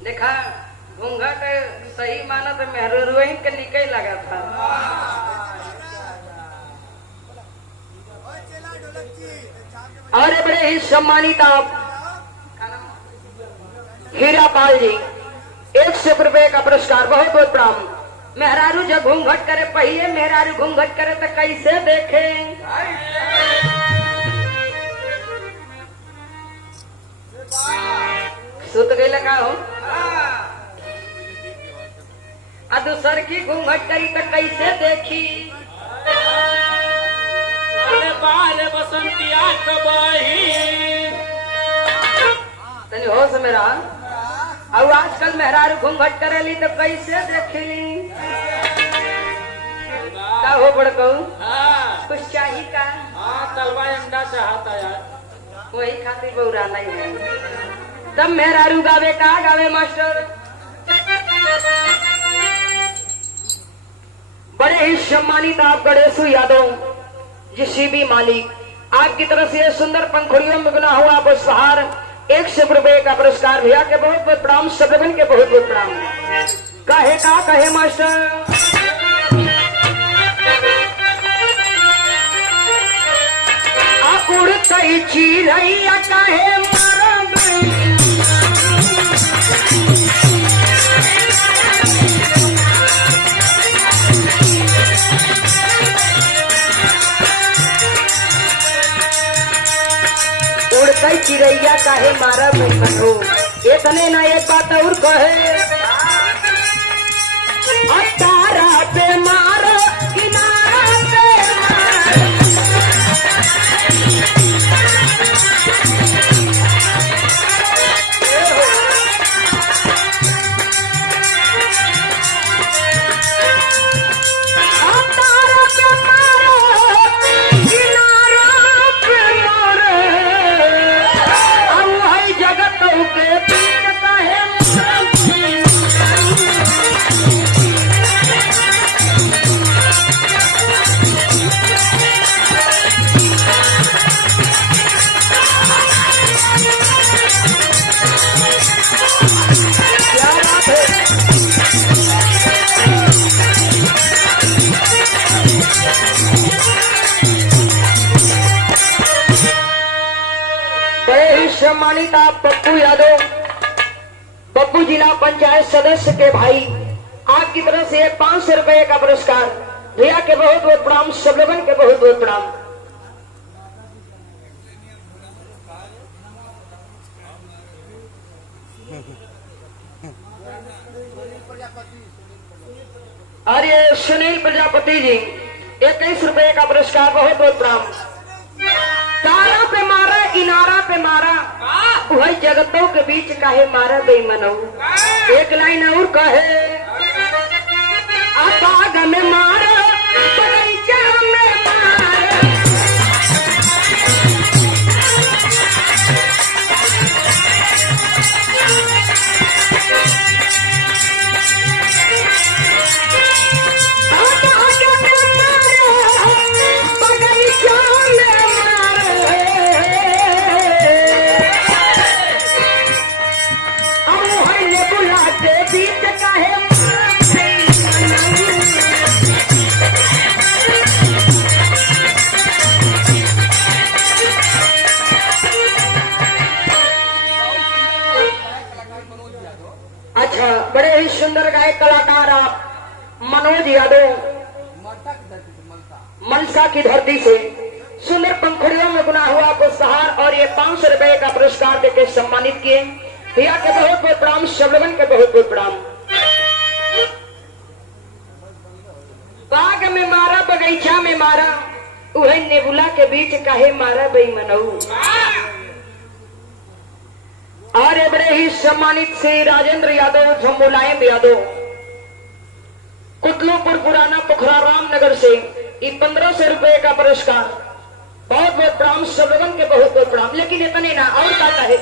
देखा घूंघट सही माना तो मेहरुरुइन के निकल लगा था। और बड़े ही सम्मानित आप हीरापाल जी 100 रुपए का पुरस्कार, बहुत बहुत प्रणाम। मेहरारू जब घूंघट करे, पहले मेहरारू घूंघट करे तो कैसे देखे, सुत गई लगा हो दूसर की घूंघट करी तो कैसे देखी। बाल बसंतिया तनी होश मेरा। और आजकल मेहरारू घूंघट करेली तो कैसे देखेली, का हो बड़को कुछ चाहिए का? हाँ तलवा अंडा चाहता यार, वही खातिर बौरा नहीं है। तब मेहरारू गावे का गावे मास्टर, बड़े ही सम्मानित आप गणेशु यादव जी भी मालिक, आपकी तरफ से सुंदर पंखुड़ियों में बना हुआ पुष्पहार 100 रुपए का पुरस्कार भैया के बहुत बहुत प्रणाम, सब लोगों के बहुत बहुत प्रणाम। कहे का कहे मास्टर, आकुड़ कई चिरैया काहे मारब, उड़कई चिड़ैया काहे मारा हो। इतने ना एक बात और कहे, तारा पे मारो किनारा पे मारो, तारा पे मारो किनारा पे मारो, जगत के पीठ काहे क्या बात है। बड़े ही सम्मानित आप पप्पू यादव, पप्पू जिला पंचायत सदस्य के भाई, आपकी तरफ से 500 रुपए का पुरस्कार भैया के बहुत बहुत प्रणाम, सब लोगों के बहुत बहुत प्रणाम। अरे सुनील प्रजापति जी 21 रुपए का पुरस्कार, बहुत बहुत प्रणाम। तारा पे मारा किनारा पे मारा, वही जगतों के बीच काहे मारा बेईमानो। एक लाइन और कहे, बाग में मारा बगीचा में मारा, अच्छा बड़े ही सुंदर गायक कलाकार आप मनोज यादव मनसा की धरती से सुंदर पंखुड़ियों में बुना हुआ पुष्पहार और ये 500 रुपए का पुरस्कार देकर सम्मानित किए भैया के बहुत बहुत प्रणाम, सब लोगों के बहुत बहुत प्रणाम। बाग में मारा बगीचा में मारा, वही नेबुला के बीच काहे मारा बेईमानऊ। और बड़े ही सम्मानित श्री राजेंद्र यादव झमुलायम यादव कुतलूपुर पुराना पोखरा रामनगर से 1500 रुपए का पुरस्कार, बहुत बहुत प्रणाम, सब लोगों के बहुत बहुत प्रणाम। लेकिन इतने ना और क्या कहे,